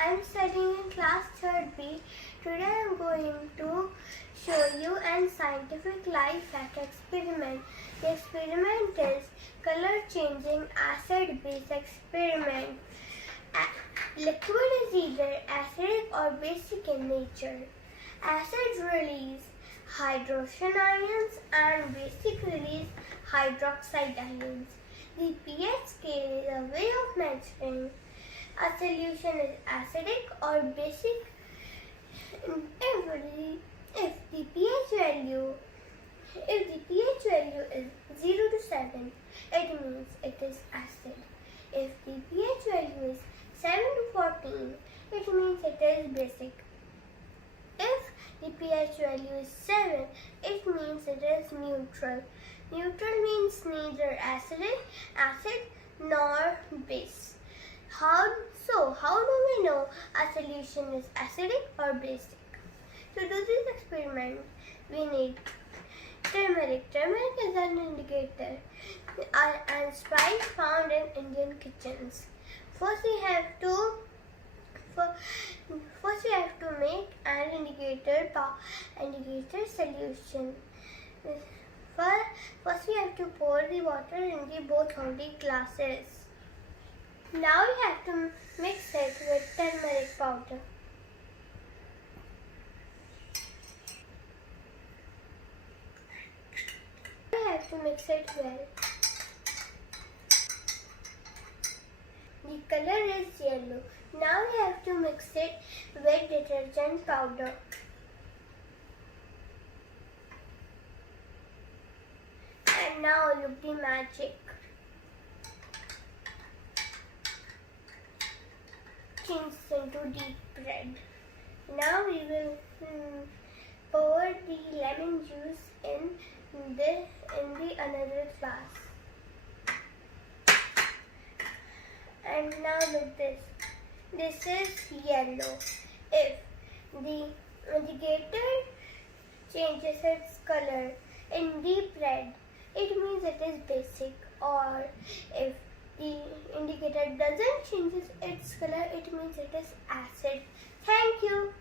I am studying in class 3rd B. Today I am going to show you an scientific life hack experiment. The experiment is color changing acid base experiment. Liquid is either acidic or basic in nature. Acids release hydrogen ions and basic release hydroxide ions. The pH scale is a way of measuring a solution is acidic or basic. If the pH value is 0 to 7, it means it is acid. If the pH value is 7 to 14, it means it is basic. If the pH value is 7, it means it is neutral. Neutral means neither acid nor base. How do we know a solution is acidic or basic? To do this experiment, we need turmeric. Turmeric is an indicator and spice found in Indian kitchens. First we have to make an indicator solution. First we have to pour the water in both of the glasses. Now we have to mix it with turmeric powder. We have to mix it well. The color is yellow. Now we have to mix it with detergent powder. And now look the magic. Changes into deep red. Now we will pour the lemon juice in the another glass. And now look this. This is yellow. If the indicator changes its color in deep red, it means it is basic. Or if the indicator doesn't change its color, it means it is acid. Thank you.